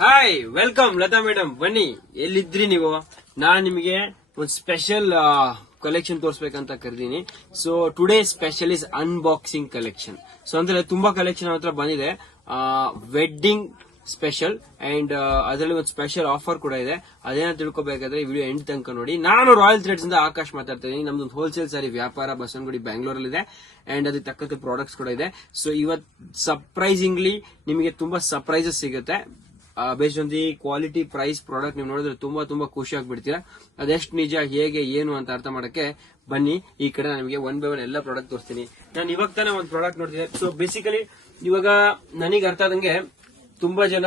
Hi, welcome Lata madam. ಬನ್ನಿ, ಎಲ್ಲಿದ್ರಿ ನೀವು? ನಾನ್ ನಿಮಗೆ ಒಂದು ಸ್ಪೆಷಲ್ ಕಲೆಕ್ಷನ್ ತೋರಿಸ್ಬೇಕಂತ ಕರೆದೀನಿ. So today special is unboxing collection. So ಅಂದ್ರೆ ತುಂಬಾ ಕಲೆಕ್ಷನ್ ಹತ್ರ ಬಂದಿದೆ. ವೆಡ್ಡಿಂಗ್ ಸ್ಪೆಷಲ್ ಅಂಡ್ ಅದರಲ್ಲಿ ಒಂದು ಸ್ಪೆಷಲ್ ಆಫರ್ ಕೂಡ ಇದೆ. ಅದೇನ ತಿಳ್ಕೊಬೇಕಾದ್ರೆ ಈ ವಿಡಿಯೋ ಎಂಡ್ ತನಕ ನೋಡಿ. ನಾನು ರಾಯಲ್ ಥ್ರೆಡ್ಸ್ ಇಂದ ಆಕಾಶ್ ಮಾತಾಡ್ತಾ ಇದೀನಿ. ನಮ್ದೊಂದು ಹೋಲ್ಸೇಲ್ ಸಾರಿ ವ್ಯಾಪಾರ ಬಸವನಗುಡಿ ಬ್ಯಾಂಗ್ಳೂರಲ್ಲಿ ಇದೆ ಅಂಡ್ ಅದಕ್ಕೆ ತಕ್ಕಂತೆ ಪ್ರಾಡಕ್ಟ್ಸ್ ಕೂಡ ಇದೆ. ಸೊ ಇವತ್ತು ಸರ್ಪ್ರೈಸಿಂಗ್ಲಿ ನಿಮಗೆ ತುಂಬಾ ಸರ್ಪ್ರೈಸಸ್ ಸಿಗುತ್ತೆ. Based on the quality price product ನೀವು ನೋಡಿದ್ರೆ ತುಂಬಾ ತುಂಬಾ ಖುಷಿ ಆಗ್ಬಿಡ್ತೀರಾ. ಅದೆಷ್ಟು ನಿಜ, ಹೇಗೆ, ಏನು ಅಂತ ಅರ್ಥ ಮಾಡಕ್ಕೆ ಬನ್ನಿ. ಈ ಕಡೆ ನಾನು ನಿಮಗೆ ಒನ್ ಬೈ ಒನ್ ಎಲ್ಲ ಪ್ರಾಡಕ್ಟ್ ತೋರಿಸ್ತೀನಿ. ನಾನು ಇವಾಗ ತಾನೇ ಒಂದು ಪ್ರಾಡಕ್ಟ್ ನೋಡ್ತಿದ್ದೆ. ಸೊ ಬೇಸಿಕಲಿ ಇವಾಗ ನನಗೆ ಅರ್ಥ ಆದಂಗೆ ತುಂಬಾ ಜನ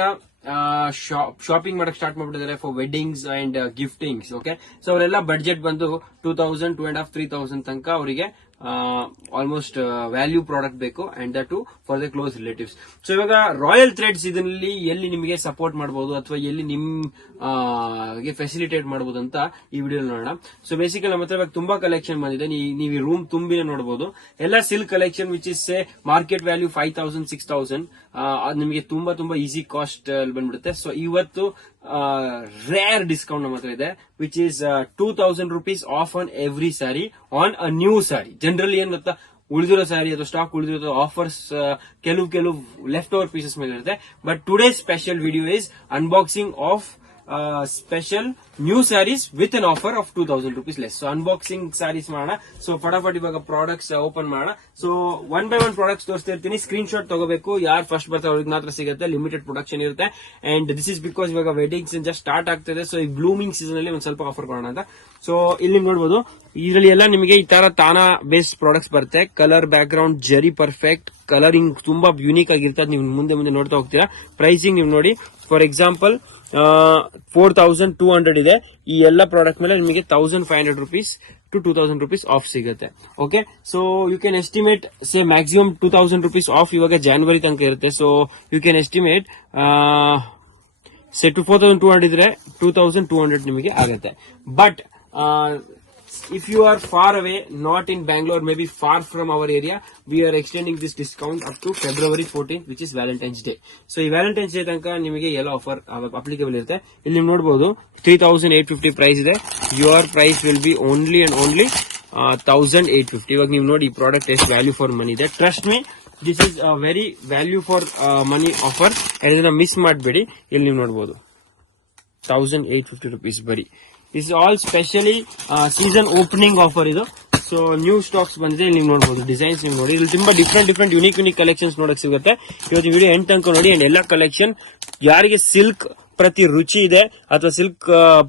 ಶಾಪಿಂಗ್ ಮಾಡಕ್ ಸ್ಟಾರ್ಟ್ ಮಾಡ್ಬಿಟ್ಟಿದ್ದಾರೆ for weddings and giftings. Okay, so ಅವರೆಲ್ಲ ಬಡ್ಜೆಟ್ ಬಂದು 2000, 2,500, 3,000 ತನಕ ಅವರಿಗೆ ಆಲ್ಮೋಸ್ಟ್ ವ್ಯಾಲ್ಯೂ ಪ್ರಾಡಕ್ಟ್ ಬೇಕು and that to for the close relatives. So ಇವಾಗ ರಾಯಲ್ ಥ್ರೆಡ್ಸ್ ಇದರಲ್ಲಿ ಎಲ್ಲಿ ನಿಮಗೆ ಸಪೋರ್ಟ್ ಮಾಡಬಹುದು ಅಥವಾ ಎಲ್ಲಿ ನಿಮ್ಗೆ ಫೆಸಿಲಿಟೇಟ್ ಮಾಡಬಹುದು ಅಂತ ಈ ವಿಡಿಯೋ ನೋಡೋಣ. ಸೊ ಬೇಸಿಕಲಿ ನಮ್ಮ ಹತ್ರ ಇವಾಗ ತುಂಬಾ ಕಲೆಕ್ಷನ್ ಬಂದಿದೆ. ನೀವು ಈ ರೂಮ್ ತುಂಬಿನೇ ನೋಡಬಹುದು. ಎಲ್ಲ silk collection which is market value 5,000, 6,000. ನಿಮಗೆ ತುಂಬಾ ತುಂಬಾ ಈಸಿ ಕಾಸ್ಟ್ ಬಂದ್ಬಿಡುತ್ತೆ. ಸೊ ಇವತ್ತು ರೇರ್ ಡಿಸ್ಕೌಂಟ್ ನಮ್ಮ ಹತ್ರ ಇದೆ which is 2,000 rupees of on every sari on a new sari. Generally ಏನ್ ಗೊತ್ತಾ, ಉಳಿದಿರೋ ಸ್ಯಾರಿ ಅಥವಾ ಸ್ಟಾಕ್ ಉಳಿದಿರೋ ಆಫರ್ಸ್ ಕೆಲವು ಲೆಫ್ಟ್ ಓವರ್ ಪೀಸಸ್ ಮೇಲೆ ಇರುತ್ತೆ. But today special video is unboxing of special new saris with an offer of 2,000 rupees less. So unboxing saris ಮಾಡೋಣ. So ಫಟಾಫಟ್ ಇವಾಗ ಪ್ರಾಡಕ್ಟ್ಸ್ ಓಪನ್ ಮಾಡೋಣ. So one by one products ತೋರಿಸ್ತಾ ಇರ್ತೀನಿ. ಸ್ಕ್ರೀನ್ ಶಾಟ್ ತಗೋಬೇಕು. ಯಾರು ಫಸ್ಟ್ ಬರ್ತಾರೆ ಅವ್ರಿಗೆ ಮಾತ್ರ ಸಿಗುತ್ತೆ. ಲಿಮಿಟೆಡ್ ಪ್ರೊಡಕ್ಷನ್ ಇರುತ್ತೆ ಅಂಡ್ ದಿಸ್ ಇಸ್ ಬಿಕಾಸ್ ಇವಾಗ ವೆಡ್ಡಿಂಗ್ ಸೀಸನ್ ಜಸ್ಟ್ ಸ್ಟಾರ್ಟ್ ಆಗ್ತಿದೆ. ಸೊ ಈ ಬ್ಲೂಮಿಂಗ್ ಸೀಸನ್ ಅಲ್ಲಿ ಒಂದ್ ಸ್ವಲ್ಪ ಆಫರ್ ಕೊಡೋಣ ಅಂತ. ಸೊ ಇಲ್ಲಿ ನೋಡಬಹುದು, ಇದರಲ್ಲಿ ಎಲ್ಲ ನಿಮಗೆ ಈ ತರ ತಾನಾ ಬೇಸ್ಡ್ ಪ್ರಾಡಕ್ಟ್ಸ್ ಬರುತ್ತೆ. ಕಲರ್ ಬ್ಯಾಕ್ ಗ್ರೌಂಡ್ ಜರಿ ಪರ್ಫೆಕ್ಟ್ ಕಲರಿಂಗ್ ತುಂಬಾ ಯೂನಿಕ್ ಆಗಿರ್ತದೆ. ನೀವು ಮುಂದೆ ನೋಡ್ತಾ ಹೋಗ್ತೀರಾ. ಪ್ರೈಸಿಂಗ್ ನೀವು ನೋಡಿ, ಫಾರ್ ಎಕ್ಸಾಂಪಲ್ 4,200 ಇದೆ. ಈ ಎಲ್ಲ ಪ್ರಾಡಕ್ಟ್ ಮೇಲೆ ನಿಮಗೆ 1,500 rupees to 2,000 rupees ಆಫ್ ಸಿಗುತ್ತೆ. Okay, so you can estimate say maximum 2,000 rupees off ಇವಾಗ ಜಾನ್ವರಿ ತನಕ ಇರುತ್ತೆ. So you can estimate say 4,200 ಇದ್ರೆ 2,200 ನಿಮಗೆ ಆಗುತ್ತೆ. But if you are far away, not in Bangalore, maybe far from our area, we are extending this discount up to February 14th, which is Valentine's Day. So ಈ Valentine's Day ತನಕ ನಿಮಗೆ ಎಲ್ಲ offer applicable ಇರುತ್ತೆ. ಇಲ್ಲಿ ನೋಡಬಹುದು 3,850 price ಇದೆ. your price will be only and only 1,850. ಇವಾಗ ನೀವು ನೋಡಿ ಈ ಪ್ರಾಡಕ್ಟ್ ಎಷ್ಟು ವ್ಯಾಲ್ಯೂ ಫಾರ್ ಮನಿ ಇದೆ. Trust me, this is very value for money offer. ಇದನ್ನ ಮಿಸ್ ಮಾಡಬೇಡಿ. ಇಲ್ಲಿ ನೀವು ನೋಡಬಹುದು 1,850 rupees ಬರೀ. This all specially season opening offer ಇದು. ಸೊ ನ್ಯೂ ಸ್ಟಾಕ್ಸ್ ಬಂದಿದೆ. ಇಲ್ಲಿ ನೀವು ನೋಡಬಹುದು ಡಿಸೈನ್ಸ್. ನೀವು ನೋಡಿ, ಇಲ್ಲಿ ತುಂಬಾ ಡಿಫ್ರೆಂಟ್ ಯೂನಿಕ್ ಕಲೆಕ್ಷನ್ಸ್ ನೋಡಕ್ ಸಿಗುತ್ತೆ. ಇವತ್ತು ವಿಡಿಯೋ ಎಂಡ್ ತನಕ ನೋಡಿ. ಅಂಡ್ ಎಲ್ಲ ಕಲೆಕ್ಷನ್ ಯಾರಿಗೆ ಸಿಲ್ಕ್ ಪ್ರತಿ ರುಚಿ ಇದೆ ಅಥವಾ ಸಿಲ್ಕ್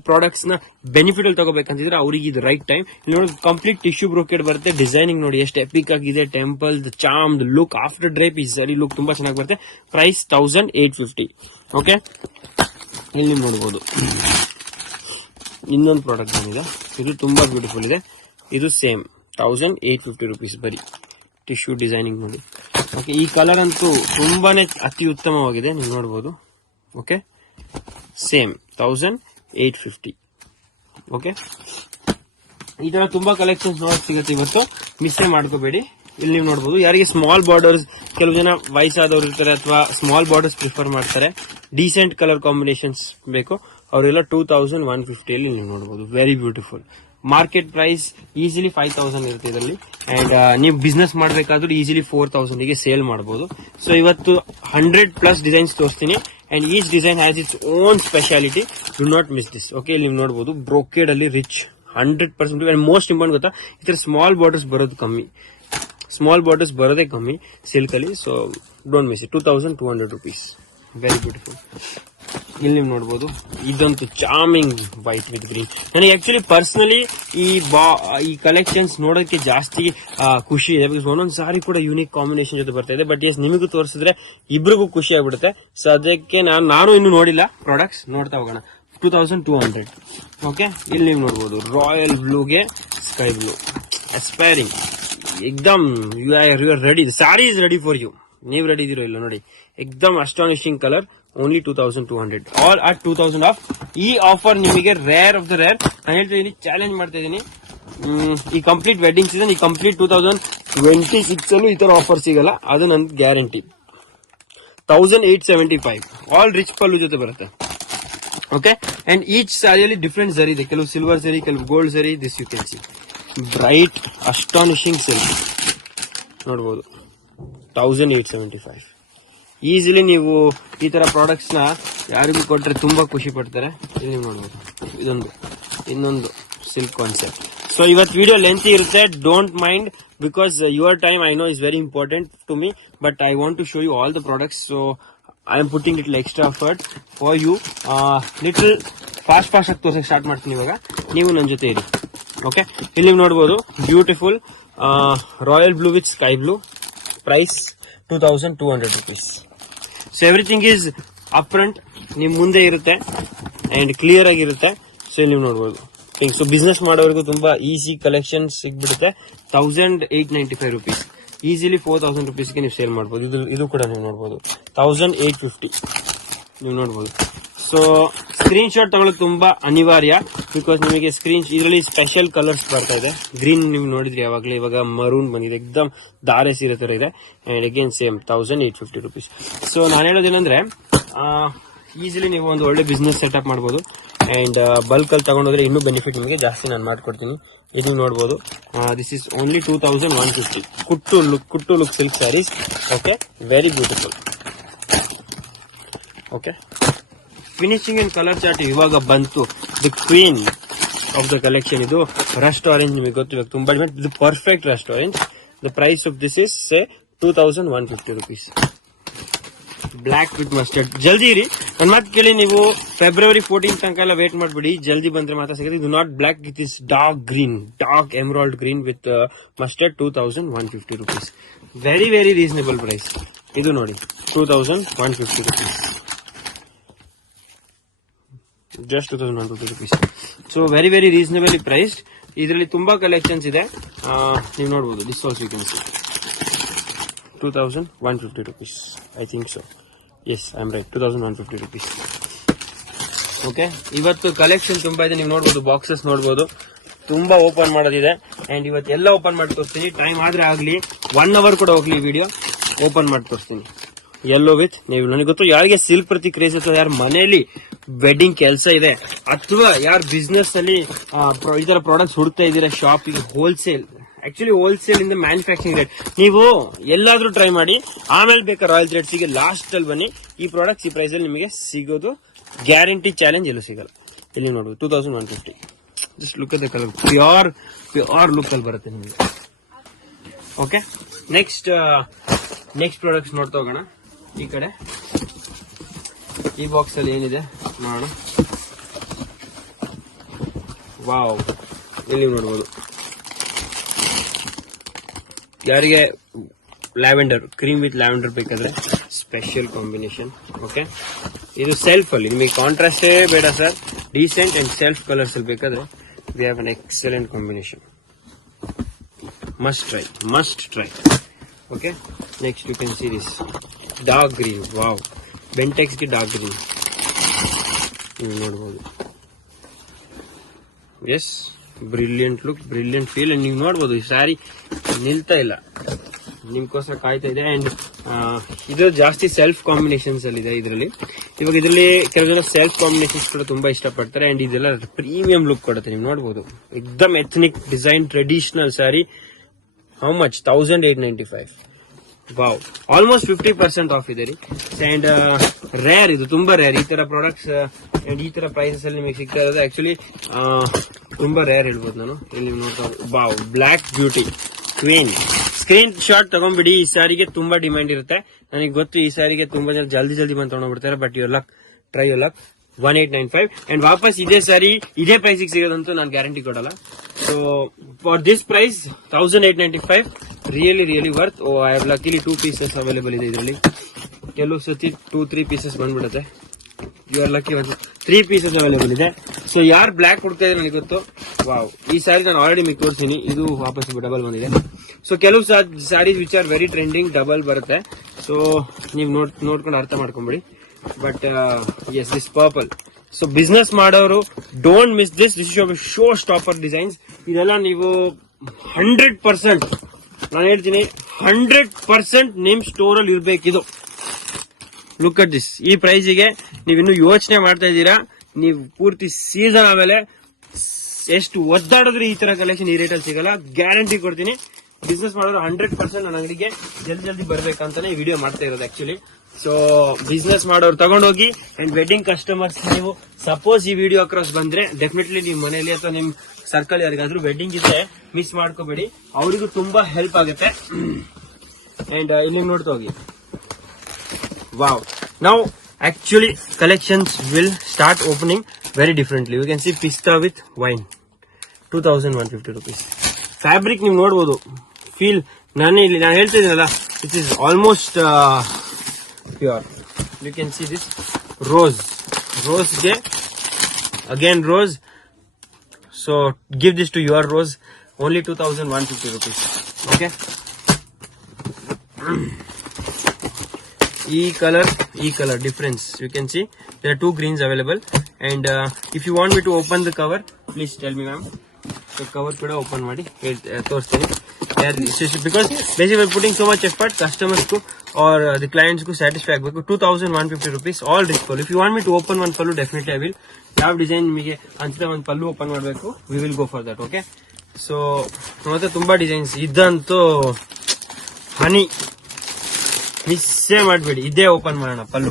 ಪ್ರಾಡಕ್ಟ್ಸ್ ನ ಬೆನಿಫಿಟ್ ಅಲ್ಲಿ ತಗೋಬೇಕಂತಿದ್ರೆ ಅವ್ರಿಗೆ ಇದು ರೈಟ್ ಟೈಮ್. ಇಲ್ಲಿ ನೋಡಿ, ಕಂಪ್ಲೀಟ್ ಟಿಶ್ಯೂ ಬ್ರೋಕೆಡ್ ಬರುತ್ತೆ. ಡಿಸೈನಿಂಗ್ ನೋಡಿ ಎಷ್ಟು ಎಪಿಕ್ ಆಗಿದೆ. ಟೆಂಪಲ್ ಚಾಮ್ ಲುಕ್ ಆಫ್ಟರ್ ಡ್ರೇಪ್ ಈ ಸರಿ ಲುಕ್ ತುಂಬಾ ಚೆನ್ನಾಗಿ ಬರುತ್ತೆ. ಪ್ರೈಸ್ 1,850. ಓಕೆ, ಇಲ್ಲಿ ನೀವು ನೋಡಬಹುದು ಇನ್ನೊಂದು ಪ್ರಾಡಕ್ಟ್ ಬಂದಿದೆ. ಇದು ತುಂಬಾ ಬ್ಯೂಟಿಫುಲ್ ಇದೆ. ಇದು ಸೇಮ್ 1,850 rupees ಬರೀ. ಟಿಶ್ಯೂ ಡಿಸೈನಿಂಗ್ ನೋಡಿ. ಓಕೆ, ಈ ಕಲರ್ ಅಂತೂ ತುಂಬಾನೇ ಅತಿ ಉತ್ತಮವಾಗಿದೆ. ನೀವು ನೋಡಬಹುದು. Okay, same 1,850. ಓಕೆ, ಈ ತರ ತುಂಬಾ ಕಲೆಕ್ಷನ್ಸ್ ನೋಡಕ್ ಸಿಗುತ್ತೆ ಇವತ್ತು. ಮಿಸ್ ಮಾಡ್ಕೋಬೇಡಿ. ಇಲ್ಲಿ ನೀವು ನೋಡಬಹುದು, ಯಾರಿಗೆ ಸ್ಮಾಲ್ ಬಾರ್ಡರ್ಸ್, ಕೆಲವು ಜನ ವಯಸ್ಸಾದವ್ರು ಇರ್ತಾರೆ ಅಥವಾ ಸ್ಮಾಲ್ ಬಾರ್ಡರ್ಸ್ ಪ್ರಿಫರ್ ಮಾಡ್ತಾರೆ, ಡೀಸೆಂಟ್ ಕಲರ್ ಕಾಂಬಿನೇಷನ್ಸ್ ಬೇಕು, ಅವರೆಲ್ಲ 2,150 ಅಲ್ಲಿ ನೀವು ನೋಡಬಹುದು. Very beautiful. Market price easily 5,000 ಇರುತ್ತೆ ಇದರಲ್ಲಿ. ಅಂಡ್ ನೀವು ಬಿಸ್ನೆಸ್ ಮಾಡಬೇಕಾದ್ರೂ ಈಸಿಲಿ 4,000 ಗೆ ಸೇಲ್ ಮಾಡಬಹುದು. ಸೊ ಇವತ್ತು 100+ ಡಿಸೈನ್ಸ್ ತೋರಿಸ್ತೀನಿ. And each design has its own speciality. Do not miss this. Okay, ಇಲ್ಲಿ ನೀವು ನೋಡಬಹುದು ಬ್ರೋಕೆಡ್ ಅಲ್ಲಿ ರಿಚ್ 100%. ಅಂಡ್ ಮೋಸ್ಟ್ ಇಂಪಾರ್ಟೆಂಟ್ ಗೊತ್ತಾ, ಈ ತರ ಸ್ಮಾಲ್ ಬಾರ್ಡರ್ಸ್ ಬರೋದು ಕಮ್ಮಿ. ಸ್ಮಾಲ್ ಬಾರ್ಡರ್ಸ್ ಬರೋದೇ ಕಮ್ಮಿ ಸಿಲ್ಕ್ ಅಲ್ಲಿ. So don't miss it. 2,200 rupees. Very beautiful. ಇಲ್ಲಿ ನೀವು ನೋಡಬಹುದು, ಇದಂತೂ ಚಾಮಿಂಗ್ ವೈಟ್ ವಿತ್ ಗ್ರೀನ್. ನನಗೆ ಆಕ್ಚುಲಿ ಪರ್ಸನಲಿ ಈ ಕಲೆಕ್ಷನ್ಸ್ ನೋಡೋಕೆ ಜಾಸ್ತಿ ಖುಷಿ ಇದೆ. ಬಿಕಾಸ್ ಒಂದೊಂದು ಸಾರಿ ಕೂಡ ಯೂನಿಕ್ ಕಾಂಬಿನೇಷನ್ ಜೊತೆ ಬರ್ತಾ ಇದೆ. ಬಟ್ ಎಸ್, ನಿಮಗೂ ತೋರಿಸಿದ್ರೆ ಇಬ್ರಿಗೂ ಖುಷಿ ಆಗ್ಬಿಡುತ್ತೆ. ಸೊ ಅದಕ್ಕೆ ನಾನು ಇನ್ನೂ ನೋಡಿಲ್ಲ ಪ್ರಾಡಕ್ಟ್ಸ್, ನೋಡ್ತಾ ಹೋಗೋಣ. 2,200. ಓಕೆ, ಇಲ್ಲಿ ನೀವು ನೋಡಬಹುದು ರಾಯಲ್ ಬ್ಲೂಗೆ ಸ್ಕೈ ಬ್ಲೂ ಅಸ್ಪೈರಿಂಗ್. ಎಕ್ದಮ್ you are ready. Sari is ready for you. ನೀವು ರೆಡಿ ಇದೀರೋ ಇಲ್ಲ ನೋಡಿ. ಎಕ್ದಮ್ astonishing colour. Only 2,200. All at 2,000 off. ಈ ಆಫರ್ ನಿಮಗೆ ರೇರ್ ಆಫ್ ದ ರೇರ್. ನಾನು ಹೇಳ್ತಾ ಇದೀನಿ, ಚಾಲೆಂಜ್ ಮಾಡ್ತಾ ಇದೀನಿ. ಈ ಕಂಪ್ಲೀಟ್ ವೆಡ್ಡಿಂಗ್ ಸೀಸನ್, ಈ ಕಂಪ್ಲೀಟ್ 2026 ಅಲ್ಲೂ ಈ ತರ ಆಫರ್ ಸಿಗಲ್ಲ. ಅದು ನನ್ ಗ್ಯಾರಂಟಿ. 1875. ಆಲ್ ರಿಚ್ ಪಲ್ಲು ಜೊತೆ ಬರುತ್ತೆ. ಓಕೆ, ಅಂಡ್ ಈಚ್ ಸಾರಿಯಲ್ಲಿ ಡಿಫ್ರೆಂಟ್ ಝರಿ ಇದೆ. ಕೆಲವು ಸಿಲ್ವರ್ ಝರಿ, ಕೆಲವು gold zari. This you can see bright astonishing silk ನೋಡ್ಬೋದು. 1875. ಈಸಿಲಿ ನೀವು ಈ ತರ ಪ್ರಾಡಕ್ಟ್ಸ್ ನ ಯಾರಿಗೂ ಕೊಟ್ರೆ ತುಂಬಾ ಖುಷಿ ಪಡ್ತಾರೆ. ಇಲ್ಲಿ ನೀವು ನೋಡ್ಬೋದು, ಇನ್ನೊಂದು ಸಿಲ್ಕ್ ಕಾನ್ಸೆಪ್ಟ್. ಸೊ ಇವತ್ತು ವಿಡಿಯೋ ಲೆಂತಿ ಇರುತ್ತೆ, don't mind, because your time I know is very important to me, but I want to show you all the products. So I am putting little extra effort for you. Little fast ಆಗಿ ತೋರ್ಸಕ್ಕೆ start ಮಾಡ್ತೀನಿ ಇವಾಗ, ನೀವು ನನ್ನ ಜೊತೆ ಇರಿ. Okay, ಇಲ್ಲಿ ನೀವು ನೋಡ್ಬೋದು beautiful royal blue with sky blue. Price 2200 rupees. So everything is up front, ನಿಮ್ ಮುಂದೆ ಇರುತ್ತೆ ಅಂಡ್ ಕ್ಲಿಯರ್ ಆಗಿರುತ್ತೆ. ಸೊ ಇಲ್ಲಿ ನೀವು ನೋಡ್ಬೋದು. ಸೊ ಬಿಸ್ನೆಸ್ ಮಾಡೋರಿಗೂ ತುಂಬಾ ಈಸಿ ಕಲೆಕ್ಷನ್ ಸಿಗ್ಬಿಡುತ್ತೆ. 1895 rupees. ಈಸಿಲಿ 4000 rupeesಗೆ ನೀವು ಸೇಲ್ ಮಾಡ್ಬೋದು. ಇದು ಕೂಡ ನೀವು ನೋಡ್ಬೋದು 1850 ನೀವು ನೋಡ್ಬೋದು. ಸೊ ಸ್ಕ್ರೀನ್ ಶಾಟ್ ತಗೊಳ್ಳೋದು ತುಂಬಾ ಅನಿವಾರ್ಯ, ಬಿಕಾಸ್ ನಿಮಗೆ ಇದರಲ್ಲಿ ಸ್ಪೆಷಲ್ ಕಲರ್ಸ್ ಬರ್ತಾ ಇದೆ. ಗ್ರೀನ್ ನೀವು ನೋಡಿದ್ರಿ ಯಾವಾಗಲೇ, ಇವಾಗ ಮರೂನ್ ಬಂದಿದೆ, ಎಕ್ದಮ್ ದಾರೆ ಸೀರೆ ತರ ಇದೆ. And again same 1850 rupees. So ನಾನು ಹೇಳೋದೇನಂದ್ರೆ, ಈಸಿಲಿ ನೀವು ಒಂದು ಒಳ್ಳೆ ಬಿಸ್ನೆಸ್ ಸೆಟಪ್ ಮಾಡ್ಬೋದು. ಅಂಡ್ ಬಲ್ಕ್ ಅಲ್ಲಿ ತಗೊಂಡೋದ್ರೆ ಇನ್ನೂ ಬೆನಿಫಿಟ್ ನಿಮಗೆ ಜಾಸ್ತಿ ನಾನು ಮಾಡ್ಕೊಡ್ತೀನಿ. ಇದು ನೋಡ್ಬೋದು, ದಿಸ್ ಇಸ್ ಓನ್ಲಿ 2150. ಕುಟ್ಟು look silk saris. Okay, very beautiful. Okay, finishing and colour chart ಇವಾಗ ಬಂತು. The queen of the collection ಇದು ರಸ್ಟ್ ಆರೆಂಜ್. ನಿಮಗೆ ಗೊತ್ತು ಇವಾಗ ತುಂಬಾ ಡಿಮ್ಯಾಂಡ್. ಇದು perfect rust orange. The price of this is 2150 rupees. Black with mustard. ಜಲ್ದಿ ಇರಿ, ಒಂದ್ ಮಾತು ಕೇಳಿ, ನೀವು February 14 ತನಕ ಎಲ್ಲ ವೇಟ್ ಮಾಡ್ಬಿಡಿ. ಜಲ್ದಿ ಬಂದ್ರೆ ಮಾತ್ರ ಸಿಗುತ್ತೆ. ಇದು not black, it is dark green, dark emerald green with mustard. 2150 rupees. Very very reasonable price. ಇದು ನೋಡಿ 2150 rupees. Just 2150 rupees. So very very reasonably priced. ಇದರಲ್ಲಿ ತುಂಬಾ ಕಲೆಕ್ಷನ್ಸ್ ಇದೆ, ನೀವು ನೋಡಬಹುದು. This also you can see 2150 rupees. I think so. Yes, I am right. 2150 rupees. Okay, ಇವತ್ತು collection ತುಂಬಾ ಇದೆ. ನೀವು ನೋಡಬಹುದು, ಬಾಕ್ಸಸ್ ನೋಡಬಹುದು, ತುಂಬಾ ಓಪನ್ ಮಾಡೋದಿದೆ. ಅಂಡ್ ಇವತ್ತು ಎಲ್ಲ ಓಪನ್ ಮಾಡಿ ತೋರಿಸ್ತೀನಿ. ಟೈಮ್ ಆದ್ರೆ ಆಗ್ಲಿ, 1 hour ಕೂಡ ಹೋಗ್ಲಿ, ವಿಡಿಯೋ ಓಪನ್ ಮಾಡಿ ತೋರಿಸ್ತೀನಿ. ಯೆಲ್ಲೋ ವಿತ್ ನೀವು, ನನಗೆ ಗೊತ್ತು ಯಾರಿಗೆ ಸಿಲ್ಕ್ ಪ್ರತಿ ಕ್ರೇಜ್ ಇರ್ತದೆ, ಯಾರ ಮನೆಯಲ್ಲಿ ವೆಡ್ಡಿಂಗ್ ಕೆಲಸ ಇದೆ, ಅಥವಾ ಯಾರು ಬಿಸ್ನೆಸ್ ಅಲ್ಲಿ ಈ ತರ ಪ್ರಾಡಕ್ಟ್ಸ್ ಹುಡುಕ್ತಾ ಇದ್ದೀರಾ, ಶಾಪಿಗೆ ಹೋಲ್ಸೇಲ್, ಆಕ್ಚುಲಿ ಹೋಲ್ಸೇಲ್ ಇಂದ ಮ್ಯಾನುಫ್ಯಾಕ್ಚರಿಂಗ್ ರೇಟ್, ನೀವು ಎಲ್ಲಾದ್ರೂ ಟ್ರೈ ಮಾಡಿ. ಆಮೇಲೆ ಬೇಕಾ ರಾಯಲ್ ಥ್ರೆಡ್ಸ್ ಗೆ ಲಾಸ್ಟ್ ಅಲ್ಲಿ ಬನ್ನಿ. ಈ ಪ್ರಾಡಕ್ಟ್ಸ್ ಈ ಪ್ರೈಸ್ ಅಲ್ಲಿ ನಿಮಗೆ ಸಿಗೋದು ಗ್ಯಾರಂಟಿ, ಚಾಲೆಂಜ್ ಎಲ್ಲೂ ಸಿಗಲ್ಲ. ಇಲ್ಲಿ ನೋಡುದು 2150. Just look at the colour, pure look ಅಲ್ಲಿ ಬರುತ್ತೆ ನಿಮಗೆ. ಓಕೆ, ನೆಕ್ಸ್ಟ್ ಪ್ರಾಡಕ್ಟ್ಸ್ ನೋಡ್ತಾ ಹೋಗೋಣ. ಈ ಕಡೆ ಈ ಬಾಕ್ಸ್ ಅಲ್ಲಿ ಏನಿದೆ ನೋಡೋಣ. ವಾವ್, ಇಲ್ಲಿ ನೋಡಬಹುದು. ಯಾರಿಗೆ ಲ್ಯಾವೆಂಡರ್, ಕ್ರೀಮ್ ವಿತ್ ಲ್ಯಾವೆಂಡರ್ ಬೇಕಾದ್ರೆ ಸ್ಪೆಷಲ್ ಕಾಂಬಿನೇಷನ್. ಓಕೆ, ಇದು ಸೆಲ್ಫ್ ಅಲ್ಲಿ ನಿಮಗೆ ಕಾಂಟ್ರಾಸ್ಟೇ ಬೇಡ sir, decent and self colours ಅಲ್ಲಿ ಬೇಕಾದ್ರೆ we have an excellent combination. Must try. Okay, next you can see this dark green. Wow, Bentex ಗೆ ಡಾರ್ಕ್ ಗ್ರೀನ್ ನೀವು ನೋಡಬಹುದು. Yes, brilliant look, brilliant feel. And ನೀವು ನೋಡಬಹುದು, ಈ ಸ್ಯಾರಿ ನಿಲ್ತಾ ಇಲ್ಲ, ನಿಮ್ಗೋಸ್ಕರ ಕಾಯ್ತಾ ಇದೆ. ಅಂಡ್ ಇದು ಜಾಸ್ತಿ ಸೆಲ್ಫ್ ಕಾಂಬಿನೇಷನ್ಸ್ ಅಲ್ಲಿ ಇದೆ ಇದರಲ್ಲಿ. ಇವಾಗ ಇದರಲ್ಲಿ ಕೆಲವು ಜನ ಸೆಲ್ಫ್ ಕಾಂಬಿನೇಷನ್ಸ್ ಕೂಡ ತುಂಬಾ ಇಷ್ಟಪಡ್ತಾರೆ. ಅಂಡ್ ಇದೆಲ್ಲ ಪ್ರೀಮಿಯಂ ಲುಕ್ ಕೊಡುತ್ತೆ. ನೀವು ನೋಡಬಹುದು, ಎಕ್ದಮ್ ethnic design, traditional sari. How much? 1895. Wow, almost 50% off ಇದೆ ರೀ. ಅಂಡ್ ರೇರ್, ಇದು ತುಂಬಾ ರೇರ್ ಈ ತರ ಪ್ರಾಡಕ್ಟ್ಸ್. ಅಂಡ್ ಈ ತರ ಪ್ರೈಸಸ್ ಅಲ್ಲಿ ನಿಮಗೆ ಸಿಗ್ತಾ ಇರೋದು ಆಕ್ಚುಲಿ ತುಂಬಾ ರೇರ್ ಹೇಳ್ಬೋದು ನಾನು. ಇಲ್ಲಿ ನೋಡ್ತಾ, wow, black beauty queen. Screen shot ತಗೊಂಡ್ಬಿಡಿ. ಈ ಸ್ಯಾರಿಗೆ ತುಂಬಾ ಡಿಮ್ಯಾಂಡ್ ಇರುತ್ತೆ, ನನಗೆ ಗೊತ್ತು. ಈ ಸ್ಯಾರಿಗೆ ತುಂಬಾ ಜನ ಜಲ್ದಿ ಬಂದು ತಗೊಂಡ್ಬಿಡ್ತಾರೆ. But your luck, try your luck. 1895. And ವಾಪಸ್ ಇದೇ ಸ್ಯಾರಿ ಇದೇ ಪ್ರೈಸಿಗೆ ಸಿಗೋದಂತೂ ನಾನು ಗ್ಯಾರಂಟಿ ಕೊಡಲ್ಲ. So for this price 1895 really worth. I have luckily 2 pieces available ಇದೆ ಇದರಲ್ಲಿ. ಕೆಲವು ಸತಿ 2-3 pieces ಬಂದ್ಬಿಡುತ್ತೆ. You are lucky, 3 pieces available ಇದೆ. ಸೊ ಯಾರು ಬ್ಲಾಕ್ ಕೊಡ್ತಾ ಇದ್ರೆ ನನಗೆ ಗೊತ್ತು. ವಾವ್, ಈ ಸ್ಯಾರಿ ನಾನು ಆಲ್ರೆಡಿ మీకు ತೋರಿಸ್ತೀನಿ. ಇದು ವಾಪಸ್ ಡಬಲ್ ಬಂದಿದೆ. ಸೊ ಕೆಲವು saris which are very trending double ಬರುತ್ತೆ. ಸೊ ನೀವು ನೋಡ್ಕೊಂಡು ಅರ್ಥ ಮಾಡ್ಕೊಂಬಿಡಿ. But yes, this purple. So business ಮಾಡೋರು don't miss this. This is show stopper designs. ಇದೆಲ್ಲ ನೀವು 100%, ನಾನು ಹೇಳ್ತೀನಿ 100% ನಿಮ್ ಸ್ಟೋರ್ ಅಲ್ಲಿ ಇರ್ಬೇಕಿದು. Look at this. ಈ ಪ್ರೈಸಿಗೆ ನೀವಿನ್ನು ಯೋಚನೆ ಮಾಡ್ತಾ ಇದ್ದೀರಾ, ನೀವು ಪೂರ್ತಿ ಸೀಸನ್ ಆಮೇಲೆ ಎಷ್ಟು ಒದ್ದಾಡಿದ್ರೆ ಈ ತರ ಕಲೆಕ್ಷನ್ ಈ ರೇಟಲ್ಲಿ ಸಿಗಲ್ಲ, ಗ್ಯಾರಂಟಿ ಕೊಡ್ತೀನಿ. ಬಿಸ್ನೆಸ್ ಮಾಡೋರು 100% ನನ್ನ ಅಂಗಡಿಗೆ ಜಲ್ದಿ ಬರ್ಬೇಕಂತಾನೆ ವಿಡಿಯೋ ಮಾಡ್ತಾ ಇರೋದು ಆಕ್ಚುಲಿ. ಸೊ ಬಿಸ್ನೆಸ್ ಮಾಡೋರು ತಗೊಂಡೋಗಿ. ಅಂಡ್ ವೆಡ್ಡಿಂಗ್ ಕಸ್ಟಮರ್ಸ್ ನೀವು ಸಪೋಸ್ ಈ ವಿಡಿಯೋ ಅಕ್ರಾಸ್ ಬಂದ್ರೆ ಡೆಫಿನೆಟ್ಲಿ ನಿಮ್ ಮನೆಯಲ್ಲಿ ಅಥವಾ ನಿಮ್ ಸರ್ಕಲ್ ಯಾರಿಗಾದ್ರೂ ವೆಡ್ಡಿಂಗ್ ಇದ್ರೆ ಮಿಸ್ ಮಾಡ್ಕೋಬೇಡಿ, ಅವರಿಗೂ ತುಂಬಾ ಹೆಲ್ಪ್ ಆಗುತ್ತೆ. ಅಂಡ್ ಇಲ್ಲಿ ನೋಡ್ತಾ ಹೋಗಿ. ವಾವ್, ನಾವು actually collections will start opening very differently. You can see pista with wine, 2150 rupees. Fabric ನೀವು ನೋಡಬಹುದು, ಫೀಲ್ ನಾನು ಹೇಳ್ತಾ ಇದ್ದೀನಲ್ಲ, it is almost pure. You can see this ರೋಸ್ಗೆ again rose. So give this to your rose, only 2150 rupees. Okay, ಈ colour difference you can see. There are two greens available, and if you want me to open the cover, please tell me ma'am. So cover ಕೂಡ open ಮಾಡಿ ತೋರಿಸ್ತೀನಿ. Because basically we're putting so much effort, customers ku or the clients ku satisfy ಆಗಬೇಕು. 2150 rupees, all riskful. If you want me to open one pallu, definitely I will. ಯಾವ design ನಿಮಗೆ ಅಂತ ಒಂದು ಪಲ್ಲು open ಮಾಡಬೇಕು, we will go for that. Okay, so ಮತ್ತೆ ತುಂಬಾ designs ಇದಂತೂ ಹನಿ ಮಿಸ್ಸೇ ಮಾಡ್ಬೇಡಿ, ಇದೇ ಓಪನ್ ಮಾಡೋಣ ಪಲ್ಲು.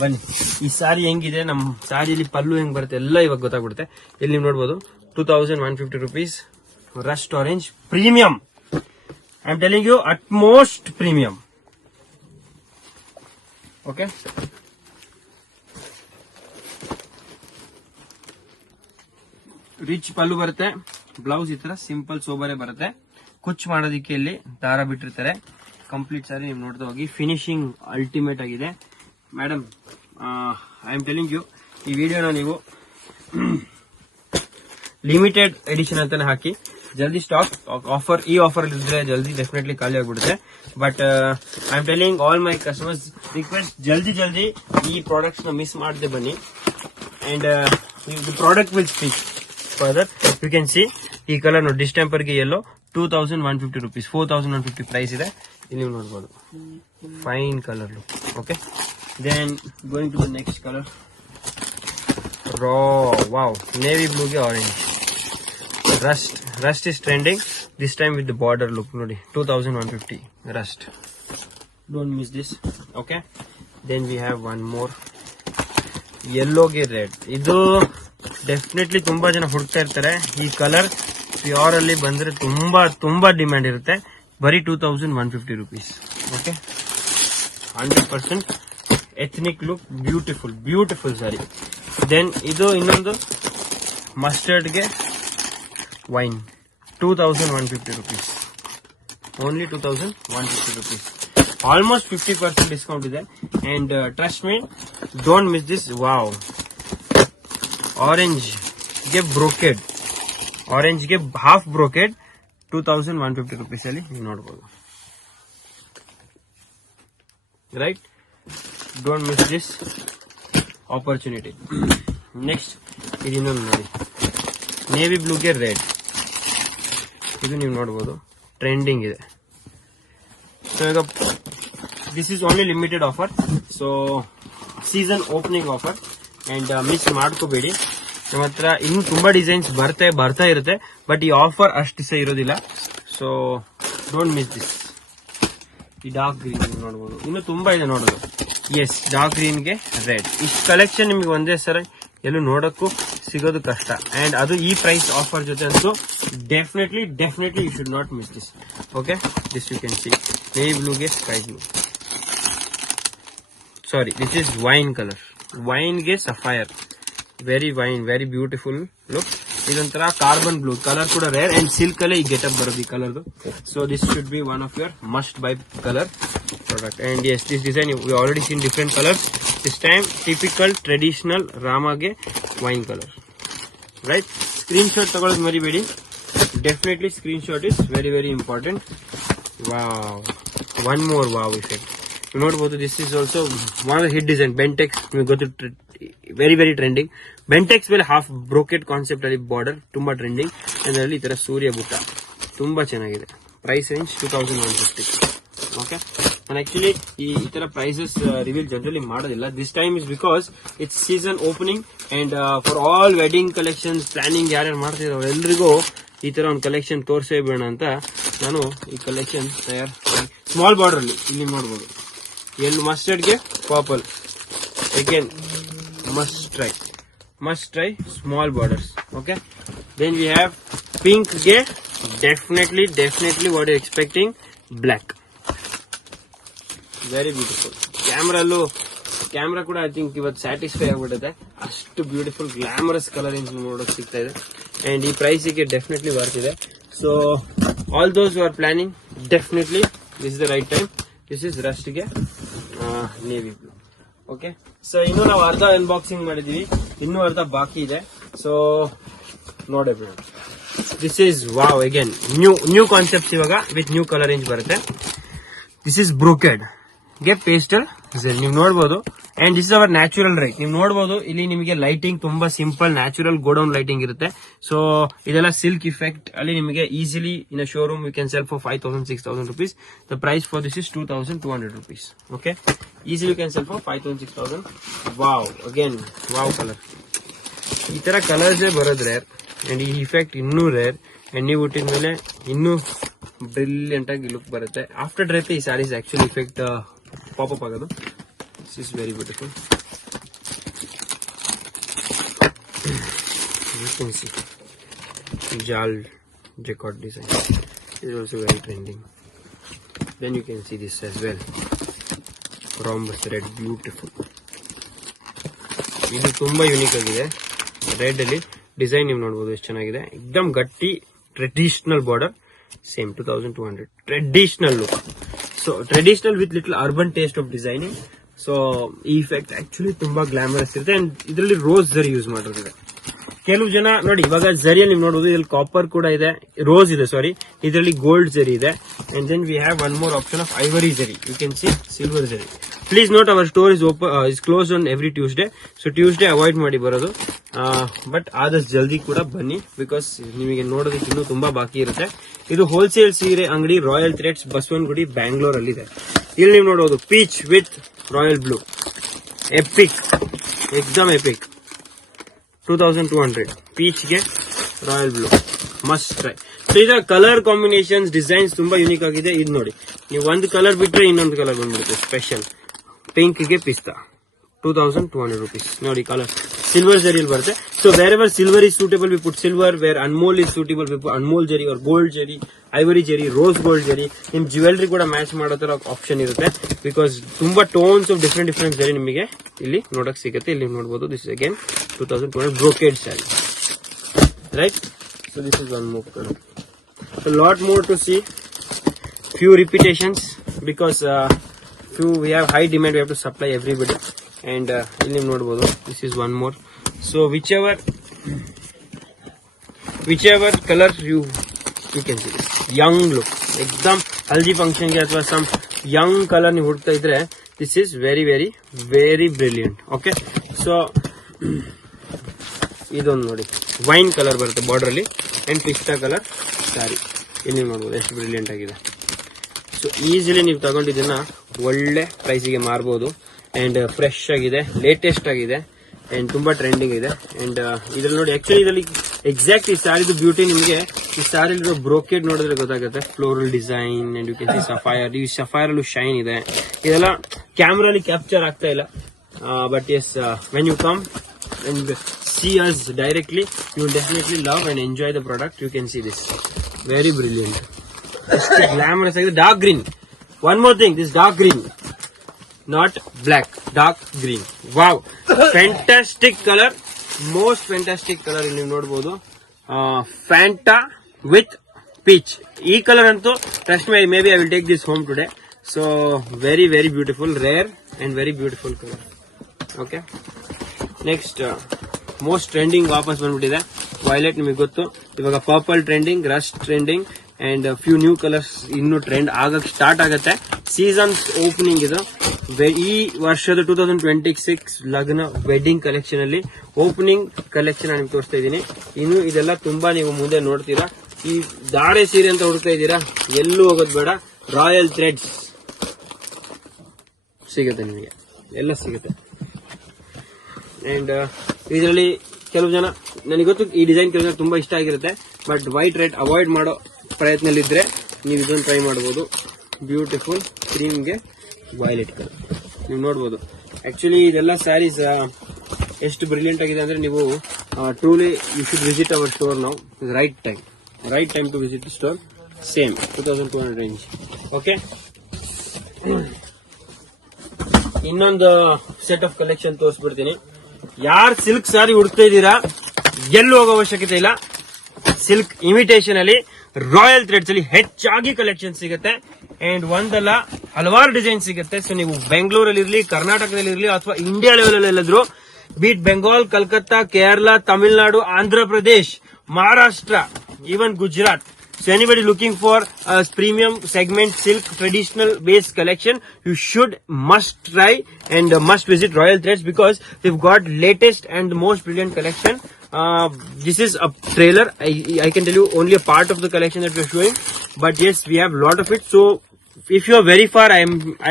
ಬನ್ನಿ, ಈ ಸಾರಿ ಹೆಂಗಿದೆ, ನಮ್ ಸಾರಿಲಿ ಪಲ್ಲು ಹೆಂಗ್ ಬರುತ್ತೆ ಎಲ್ಲ ಇವಾಗ ಗೊತ್ತಾಗ್ಬಿಡುತ್ತೆ. ಇಲ್ಲಿ ನೀವು ನೋಡ್ಬೋದು 2150 rupees rust orange premium. I am telling you, utmost premium. Okay, rich pallu ಬರುತ್ತೆ. ಬ್ಲೌಸ್ ಈ ತರ ಸಿಂಪಲ್ ಸೋಬರೇ ಬರುತ್ತೆ. ಕುಚ್ ಮಾಡೋದಿಕ್ಕೆ ಇಲ್ಲಿ ದಾರ ಬಿಟ್ಟಿರ್ತಾರೆ. ಕಂಪ್ಲೀಟ್ ಸಾರಿ ನೀವು ನೋಡ್ತಾ ಹೋಗಿ. ಫಿನಿಶಿಂಗ್ ಅಲ್ಟಿಮೇಟ್ ಆಗಿದೆ madam. I am telling you, ಈ ವಿಡಿಯೋನ ನೀವು ಲಿಮಿಟೆಡ್ ಎಡಿಷನ್ ಅಂತಾನೆ ಹಾಕಿ. ಜಲ್ದಿ ಸ್ಟಾಕ್ ಆಫರ್, ಈ ಆಫರ್ ಇದ್ರೆ ಜಲ್ದಿ ಡೆಫಿನೆಟ್ಲಿ ಖಾಲಿ ಆಗ್ಬಿಡುತ್ತೆ. But I am telling all my customers request, ಜಲ್ದಿ ಈ ಪ್ರಾಡಕ್ಟ್ಸ್ ನ ಮಿಸ್ ಮಾಡದೆ ಬನ್ನಿ. And the product will speak further. You can see ಈ ಕಲರ್ ನೋಡಿ, ಡಿಸ್ಟೆಂಪರ್ ಗೆ ಯೆಲ್ಲೋ 2150 rupees, 4150 ಪ್ರೈಸ್ ಇದೆ. ಇಲ್ಲಿ ನೀವು ನೋಡ್ಬೋದು, fine colour look. Okay, then going to the next colour, ರಾ. ವಾವ್, ನೇವಿ ಬ್ಲೂಗೆ orange. Rust is trending this time with the border look. ನೋಡಿ 2150 rust, don't miss this. Okay, then we have one more, ಯೆಲ್ಲೋಗೆ red. ಇದು definitely ತುಂಬಾ ಜನ ಹುಡುಕ್ತಾ ಇರ್ತಾರೆ. ಈ ಕಲರ್ ಪ್ಯೂರ್ ಅಲ್ಲಿ ಬಂದ್ರೆ ತುಂಬಾ ಡಿಮ್ಯಾಂಡ್ ಇರುತ್ತೆ. ಬರೀ 2150 rupees. Okay, 100% ethnic look, beautiful sari. ದೆನ್ ಇದು ಇನ್ನೊಂದು ಮಸ್ಟರ್ಡ್ಗೆ wine, 2150 rupees, only 2150 rupees. Almost 50% discount ಇದೆ. And trust me, don't miss this. Wow, ಆರೆಂಜ್ಗೆ ಬ್ರೋಕೆಡ್, ಆರೆಂಜ್ಗೆ ಹಾಫ್ ಬ್ರೋಕೆಡ್, 2150 rupees ಅಲ್ಲಿ ನೀವು ನೋಡಬಹುದು. Right, don't miss this opportunity. Next ಇದು ಇನ್ನೊಂದು ನೋಡಿ, ನೇವಿ ಬ್ಲೂಗೆ ರೆಡ್. ಇದು ನೀವು ನೋಡಬಹುದು, ಟ್ರೆಂಡಿಂಗ್ ಇದೆ. ಸೊ ಈಗ this is only limited offer, so season opening offer. And miss ಮಾಡ್ಕೋಬೇಡಿ. ನಮ್ಮ ಹತ್ರ ಇನ್ನು ತುಂಬಾ ಡಿಸೈನ್ಸ್ ಬರ್ತಾ ಇರುತ್ತೆ, ಬಟ್ ಈ ಆಫರ್ ಅಷ್ಟು ದಿವಸ ಇರೋದಿಲ್ಲ. So don't miss this. ಈ ಡಾರ್ಕ್ ಗ್ರೀನ್ ನೋಡಬಹುದು, ಇನ್ನು ತುಂಬಾ ಇದೆ ನೋಡೋದು. ಎಸ್, ಡಾರ್ಕ್ ಗ್ರೀನ್ಗೆ ರೆಡ್. ಇಷ್ಟು ಕಲೆಕ್ಷನ್ ನಿಮ್ಗೆ ಒಂದೇ ಸರಿ ಎಲ್ಲೂ ನೋಡಕ್ಕೂ ಸಿಗೋದು ಕಷ್ಟ. ಅಂಡ್ ಅದು ಈ ಪ್ರೈಸ್ ಆಫರ್ ಜೊತೆ ಅಂತೂ definitely you should not miss this. Okay, this you can see. Navy ಬ್ಲೂಗೆ sky blue, sorry this is wine colour, ವೈನ್ಗೆ ಸಫೈರ್. Very beautiful look. ಇದೊಂಥರ ಕಾರ್ಬನ್ ಬ್ಲೂ ಕಲರ್ ಕೂಡ ರೇರ್. ಅಂಡ್ ಸಿಲ್ಕ್ ಅಲ್ಲೇ ಈ getup ಬರೋದು ಈ ಕಲರ್ದು. So this should be one of your must buy colour product. And yes, this design we already seen different colours. This time typical traditional ರಾಮಾಗೆ wine colour. Right, screen shot ತಗೊಳ್ಳೋದು ಮರಿಬೇಡಿ. Definitely screen shot is very important. Wow, one more wow effect ನೋಡಬಹುದು. This is also one of the hit design. Bentex ನಿಮಗೆ ಗೊತ್ತು, very trending. Bentex ಮೇಲೆ half brocade concept ಅಲ್ಲಿ border ತುಂಬಾ trending. ಅದರಲ್ಲಿ ಈ ತರ ಸೂರ್ಯ ಬುಟ್ಟ ತುಂಬಾ ಚೆನ್ನಾಗಿದೆ. Price range 2150. ಓಕೆ. ನಾನು ಆಕ್ಚುಲಿ ಈ ತರ ಪ್ರೈಸಸ್ ರಿವೀಲ್ ಜನರಲಿ ಮಾಡೋದಿಲ್ಲ. This time is because it's season opening and for all wedding collections planning ಯಾರ್ಯಾರು ಮಾಡ್ತಿದ್ರು ಅವರೆಲ್ಲರಿಗೂ ಈ ತರ ಒಂದು ಕಲೆಕ್ಷನ್ ತೋರಿಸೇ ಬಿಡೋಣ ಅಂತ ನಾನು ಈ ಕಲೆಕ್ಷನ್ ಸ್ಮಾಲ್ ಬಾರ್ಡರ್ ಅಲ್ಲಿ ಇಲ್ಲಿ ನೋಡಬಹುದು. ಎಲ್ಲೋ ಮಸ್ಟರ್ಡ್ಗೆ purple again must try small borders. Okay, then we have pink ge definitely what you're expecting, black, very beautiful. camera kuda I think ivat satisfy agbidutte, ashtu beautiful glamorous color range nodoke sigta ide and ee price ge definitely worth ide. So all those who are planning, definitely this is the right time. This is rust ge navy blue. Okay, so ಇನ್ನು ನಾವು ಅರ್ಧ unboxing ಮಾಡಿದೀವಿ, ಇನ್ನೂ ಅರ್ಧ ಬಾಕಿ ಇದೆ. So ನೋಡಿ, this is wow, again new concept ಇವಾಗ ವಿತ್ ನ್ಯೂ ಕಲರ್ ರೇಂಜ್ ಬರುತ್ತೆ. ದಿಸ್ ಇಸ್ ಬ್ರೋಕೆಡ್ ಗೆ ಪೇಸ್ಟಲ್ ನೀವು ನೋಡಬಹುದು. And this is our natural right. ನೀವು ನೋಡಬಹುದು ಇಲ್ಲಿ ನಿಮಗೆ ಲೈಟಿಂಗ್ ತುಂಬಾ ಸಿಂಪಲ್ ನ್ಯಾಚುರಲ್ ಗೋಡೌನ್ ಲೈಟಿಂಗ್ ಇರುತ್ತೆ. ಸೊ ಇದೆಲ್ಲ ಸಿಲ್ಕ್ ಇಫೆಕ್ಟ್ ಅಲ್ಲಿ ನಿಮಗೆ easily in showroom you can sell for 5,000-6,000 rupees. The price for this is 2,200 rupees. Okay, easily you can sell for 5,000-6,000. Wow, again wow colour. ಈ ತರ colours ಬರೋದು rare and ಈ effect ಇನ್ನೂ rare. And ನೀವು ಹುಟ್ಟಿದ ಮೇಲೆ ಇನ್ನೂ ಬ್ರಿಲಿಯಂಟ್ ಆಗಿ ಲುಕ್ ಬರುತ್ತೆ. ಆಫ್ಟರ್ ಡ್ರೈಪ್ ಈ ಸ್ಯಾರೀಸ್ ಆಕ್ಚುಲಿ ಇಫೆಕ್ಟ್ ಪಾಪ್ ಆಗೋದು. This is very beautiful. You can see Jal Jacquard design. This is also very trending. Then you can see this as well. Rhombus red, beautiful. ಇದು ತುಂಬಾ unique ಆಗಿದೆ. Red ಅಲ್ಲಿ design ನೀವು ನೋಡಬಹುದು ಎಷ್ಟು ಚೆನ್ನಾಗಿದೆ. एकदम ಗಟ್ಟಿ traditional border. Same 2,200. Traditional look. So traditional with little urban taste of designing. So ಈ ಇಫೆಕ್ಟ್ ಆಕ್ಚುಲಿ ತುಂಬಾ ಗ್ಲಾಮರಸ್ ಇರುತ್ತೆ. ಅಂಡ್ ಇದರಲ್ಲಿ ರೋಸ್ ಜರಿ ಯೂಸ್ ಮಾಡಿರೋದಿದೆ. ಕೆಲವು ಜನ ನೋಡಿ, ಇವಾಗ ಜರಿಯಲ್ಲಿ ನೀವು ನೋಡಬಹುದು, ಇದ್ರಲ್ಲಿ ಕಾಪರ್ ಕೂಡ ಇದೆ, ರೋಸ್ ಇದೆ, ಸಾರಿ, ಇದರಲ್ಲಿ ಗೋಲ್ಡ್ ಜರಿ ಇದೆ. And then we have one more option of ivory zari. You can see silver zari. Please note, our store is close on every Tuesday. So Tuesday avoid ಮಾಡಿ ಬರೋದು. ಬಟ್ ಆದಷ್ಟು ಜಲ್ದಿ ಕೂಡ ಬನ್ನಿ, ಬಿಕಾಸ್ ನಿಮಗೆ ನೋಡೋದಕ್ಕೆ ಇನ್ನೂ ತುಂಬಾ ಬಾಕಿ ಇರುತ್ತೆ. ಇದು ಹೋಲ್ಸೇಲ್ ಸೀರೆ ಅಂಗಡಿ ರಾಯಲ್ ಥ್ರೆಡ್ಸ್, ಬಸವನಗುಡಿ, ಬ್ಯಾಂಗ್ಳೂರ್ ಅಲ್ಲಿ ಇದೆ. ಇಲ್ಲಿ ನೀವು ನೋಡಬಹುದು peach with royal blue, epic, ಎಕ್ದಮ್ ಎಪಿಕ್. 2,200 ಪೀಚ್ ಗೆ royal blue, must try. So ಇದರ ಕಲರ್ ಕಾಂಬಿನೇಷನ್ಸ್, ಡಿಸೈನ್ಸ್ ತುಂಬಾ ಯೂನಿಕ್ ಆಗಿದೆ. ಇದು ನೋಡಿ, ನೀವು ಒಂದು ಕಲರ್ ಬಿಟ್ರೆ ಇನ್ನೊಂದು ಕಲರ್ ಬಂದ್ಬಿಡುತ್ತೆ. ಸ್ಪೆಷಲ್ ಪಿಂಕ್ ಗೆ ಪಿಸ್ತಾ, 2,200 rupees. ನೋಡಿ ಕಲರ್ ಸಿಲ್ವರ್ ಜರಿಯಲ್ಲಿ ಬರುತ್ತೆ. So wherever silver is suitable we put silver, where Anmol is suitable we put Anmol zari or gold zari, ivory zari, rose gold zari. ನಿಮ್ ಜ್ಯುವೆಲ್ರಿ ಕೂಡ ಮ್ಯಾಚ್ ಮಾಡೋ ತರ ಆಪ್ಷನ್ ಇರುತ್ತೆ. ಬಿಕಾಸ್ ತುಂಬಾ ಟೋನ್ಸ್ ಆಫ್ ಡಿಫ್ರೆಂಟ್ ಜರಿ ನಿಮಗೆ ಇಲ್ಲಿ ನೋಡಕ್ ಸಿಗುತ್ತೆ. ಇಲ್ಲಿ ನೋಡಬಹುದು, this is again 2,200 brocade sari, right. So this is one more colour. So lot more to see, few repetitions because we have high demand, we have to supply everybody. And ಇಲ್ಲಿ ನೀವು ನೋಡಬಹುದು, this is one more. So whichever color you can see this young look, ekdam haldi function ge athwa some young color ನೀವು ಹುಡುಕ್ತಾ ಇದ್ರೆ, this is very very very brilliant. Okay, so ಇದೊಂದು ನೋಡಿ, wine colour ಬರುತ್ತೆ border ಅಲ್ಲಿ and ಪಿಸ್ತಾ colour sari. ಇಲ್ಲಿ ನೋಡಬಹುದು ಎಷ್ಟು ಬ್ರಿಲಿಯಂಟ್ ಆಗಿದೆ. ಸೊ ಈಸಿಲಿ ನೀವು ತಗೊಂಡಿದ್ದನ್ನ ಒಳ್ಳೆ ಪ್ರೈಸಿಗೆ ಮಾರಬಹುದು. ಅಂಡ್ ಫ್ರೆಶ್ ಆಗಿದೆ, ಲೇಟೆಸ್ಟ್ ಆಗಿದೆ ಅಂಡ್ ತುಂಬಾ ಟ್ರೆಂಡಿಂಗ್ ಇದೆ. ಅಂಡ್ ಇದ್ರಲ್ಲಿ ನೋಡಿ, ಆಕ್ಚುಲಿ ಇದರಲ್ಲಿ ಎಕ್ಸಾಕ್ಟ್ ಈ ಸ್ಯಾರಿದು ಬ್ಯೂಟಿ ನಿಮಗೆ ಈ ಸ್ಯಾರಿ ಬ್ರೋಕೆಡ್ ನೋಡಿದ್ರೆ ಗೊತ್ತಾಗುತ್ತೆ. Floral design and you can see sapphire. ಈ ಸಫೈರ್ ಅಲ್ಲೂ ಶೈನ್ ಇದೆ. ಇದೆಲ್ಲ ಕ್ಯಾಮ್ರಾಲಿ ಕ್ಯಾಪ್ಚರ್ ಆಗ್ತಾ ಇಲ್ಲ. But yes, when you come and see us directly, you will definitely love and enjoy the product. You can see this, very brilliant, just glamorous like the dark green. One more thing, this dark green, not black, dark green. Wow, fantastic color, most fantastic color. ಇಲ್ಲಿ ನೋಡಬಹುದು, Fanta with peach. ಈ colour ಅಂತೂ trust me, maybe I will take this home today. So very very beautiful, rare and very beautiful color. Okay, next most trending ವಾಪಸ್ ಬಂದ್ಬಿಟ್ಟಿದೆ, violet. ನಿಮಗೆ ಗೊತ್ತು, ಇವಾಗ purple trending, Rust trending and few new colours ಇನ್ನು trend ಆಗಕ್ start ಆಗುತ್ತೆ. Seasons opening ಇದು. ಈ ವರ್ಷದ 2026 ಲಗ್ನ ವೆಡ್ಡಿಂಗ್ ಕಲೆಕ್ಷನ್ ಅಲ್ಲಿ ಓಪನಿಂಗ್ ಕಲೆಕ್ಷನ್ ನಿಮ್ಗೆ ತೋರಿಸ್ತಾ ಇದ್ದೀನಿ. ಇನ್ನು ಇದೆಲ್ಲ ತುಂಬಾ ನೀವು ಮುಂದೆ ನೋಡ್ತೀರಾ. ಈ ದಾರೆ ಸೀರೆ ಅಂತ ಹುಡುಕ್ತಾ ಇದ್ದೀರಾ, ಎಲ್ಲೂ ಹೋಗೋದು ಬೇಡ. ರಾಯಲ್ ಥ್ರೆಡ್ಸ್ ಸಿಗುತ್ತೆ ನಿಮಗೆ, ಎಲ್ಲ ಸಿಗುತ್ತೆ. ಅಂಡ್ ಇದರಲ್ಲಿ ಕೆಲವು ಜನ, ನನಗೆ ಗೊತ್ತು ಈ ಡಿಸೈನ್ ಕೆಲವು ಜನ ತುಂಬಾ ಇಷ್ಟ ಆಗಿರುತ್ತೆ, ಬಟ್ ವೈಟ್ ರೆಡ್ ಅವಾಯ್ಡ್ ಮಾಡೋ ಪ್ರಯತ್ನದಲ್ಲಿದ್ರೆ ನೀವು ಇದನ್ನು ಟ್ರೈ ಮಾಡಬಹುದು. ಬ್ಯೂಟಿಫುಲ್ ಕ್ರೀಮ್ಗೆ ವೈಲೆಟ್ ಕಲರ್ ನೀವು ನೋಡಬಹುದು. ಆಕ್ಚುಲಿ ಇದೆಲ್ಲ ಸ್ಯಾರೀಸ್ ಎಷ್ಟು ಬ್ರಿಲಿಯಂಟ್ ಆಗಿದೆ ಅಂದ್ರೆ ನೀವು truly you should visit our store now. Right time to visit the store. Same 2200 range. Okay, ಇನ್ನೊಂದು ಸೆಟ್ ಆಫ್ ಕಲೆಕ್ಷನ್ ತೋರಿಸ್ಬಿಡ್ತೀನಿ. ಯಾರು ಸಿಲ್ಕ್ ಸಾರಿ ಹುಡುಕ್ತಾ ಇದ್ದೀರಾ, ಎಲ್ಲೂ ಹೋಗೋ ಅವಶ್ಯಕತೆ ಇಲ್ಲ. ಸಿಲ್ಕ್ ಇಮಿಟೇಷನ್ ಅಲ್ಲಿ ರಾಯಲ್ ಥ್ರೆಡ್ಸ್ ಅಲ್ಲಿ ಹೆಚ್ಚಾಗಿ ಕಲೆಕ್ಷನ್ ಸಿಗುತ್ತೆ. ಅಂಡ್ ಒಂದಲ್ಲ ಹಲವಾರು ಡಿಸೈನ್ ಸಿಗುತ್ತೆ. ಸೊ ನೀವು ಬೆಂಗಳೂರಲ್ಲಿ ಇರಲಿ, ಕರ್ನಾಟಕದಲ್ಲಿ ಇರಲಿ, ಅಥವಾ ಇಂಡಿಯಾ ಲೆವೆಲ್ ಅಲ್ಲಿ ಎಲ್ಲಾದ್ರೂ, West Bengal, Calcutta, Kerala, Tamil Nadu, Andhra Pradesh, Maharashtra, even Gujarat. So anybody looking for a premium segment silk traditional base collection, you should must try and must visit Royal Threads, because they've got latest and the most brilliant collection. This is a trailer. I can tell you only a part of the collection that we're showing, but yes, we have a lot of it. So if you are very far, I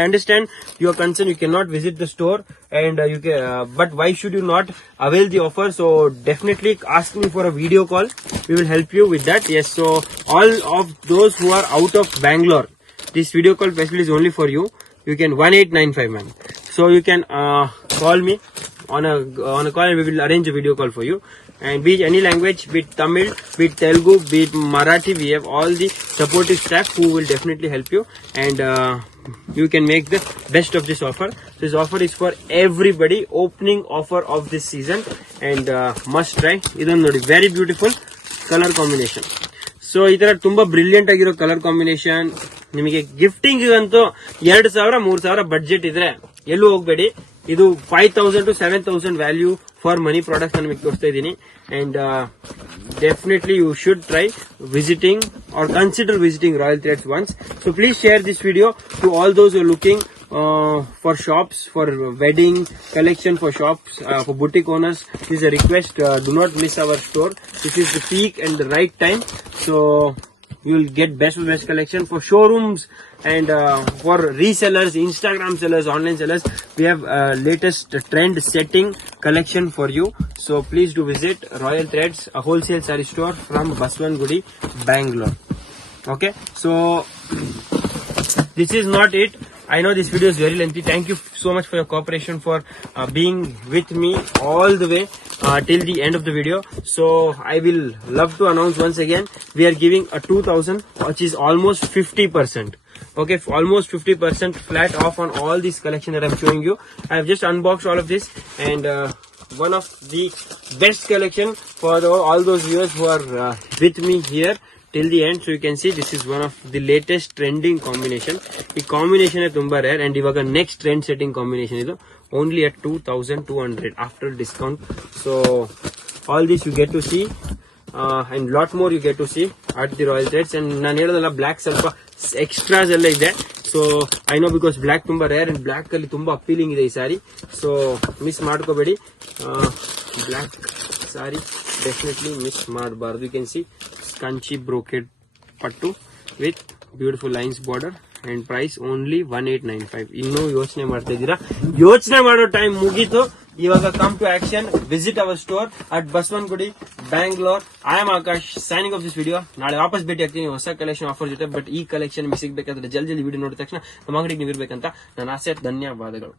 understand your concern. You cannot visit the store, and you can. But why should you not avail the offer? So definitely ask me for a video call. We will help you with that. Yes. So all of those who are out of Bangalore, this video call facility is only for you. You can 1895 man. So you can call me on a call, and we will arrange a video call for you. And be it any language, be it Tamil, be it Telugu, be it Marathi, we have all the supportive staff who will definitely help you, and you can make the best of this offer. This offer is for everybody, opening offer of this season, and must try. Idon nodi, very beautiful color combination. So ಈ ತರ ತುಂಬಾ brilliant ಆಗಿರೋ colour combination ನಿಮಗೆ gifting ಅಂತೂ 2000-3000 budget ಇದ್ರೆ ಎಲ್ಲೂ ಹೋಗ್ಬೇಡಿ. ಇದು 5000 to 7000 value for money products ನಾನು ನಿಮಗೆ ತೋರಿಸ್ತಾ ಇದ್ದೀನಿ. And definitely you should try visiting or consider visiting royal threads once. So please share this video to all those who looking for shops, for wedding collection, for shops, for boutique owners. This is a request. Do not miss our store. This is the peak and the right time. So you will get best of best collection for showrooms and for resellers, Instagram sellers, online sellers. We have latest trend setting collection for you. So please do visit Royal Threads, a wholesale saree store from Baswangudi, Bangalore. Okay, so this is not it. I know this video is very lengthy. Thank you so much for your cooperation, for being with me all the way till the end of the video. So I will love to announce once again, we are giving a 2000, which is almost 50%. Okay, almost 50% flat off on all this collection that I'm showing you. I have just unboxed all of this, and one of the best collection for all those viewers who are with me here till the end. So you can see this is one of the latest trending combination. The combination is tumba rare, and ivaga next trend setting combination idu only at 2200 after discount. So all this you get to see and lot more you get to see at the Royal Threads. And nan heladalla black ಸ್ವಲ್ಪ extras ಎಲ್ಲ ಇದೆ. So I know because black tumba rare, and black ಅಲ್ಲಿ ತುಂಬಾ appealing ಇದೆ ಈ sari. So miss ಮಾಡ್ಕೋಬೇಡಿ, black sari definitely miss ಮಾಡಬಾರದು. You can see Kanchi brocade ಪಟ್ಟು with beautiful lines border, and price only 1895. ಇನ್ನೂ ಯೋಚನೆ ಮಾಡ್ತಾ ಇದ್ದೀರಾ? ಯೋಚನೆ ಮಾಡೋ ಟೈಮ್ ಮುಗೀತು. ಇವಾಗ come to action. Visit our store at Basavanagudi, Bangalore. I am Akash, signing off this video. ನಾಳೆ ವಾಪಸ್ ಭೇಟಿ ಆಗ್ತೀನಿ ಹೊಸ ಕಲೆಕ್ಷನ್ ಆಫರ್ ಜೊತೆ. ಬಟ್ ಈ ಕಲೆಕ್ಷನ್ ನಿಮಗೆ ಸಿಗ್ಬೇಕಂದ್ರೆ ಜಲ್ದಿ ವಿಡಿಯೋ ನೋಡಿದ ತಕ್ಷಣ ನಮ್ಮ ಅಂಗಡಿಗೆ ನೀವು ಇರ್ಬೇಕಂತ ನನ್ನ ಆಸೆ. ಧನ್ಯವಾದಗಳು.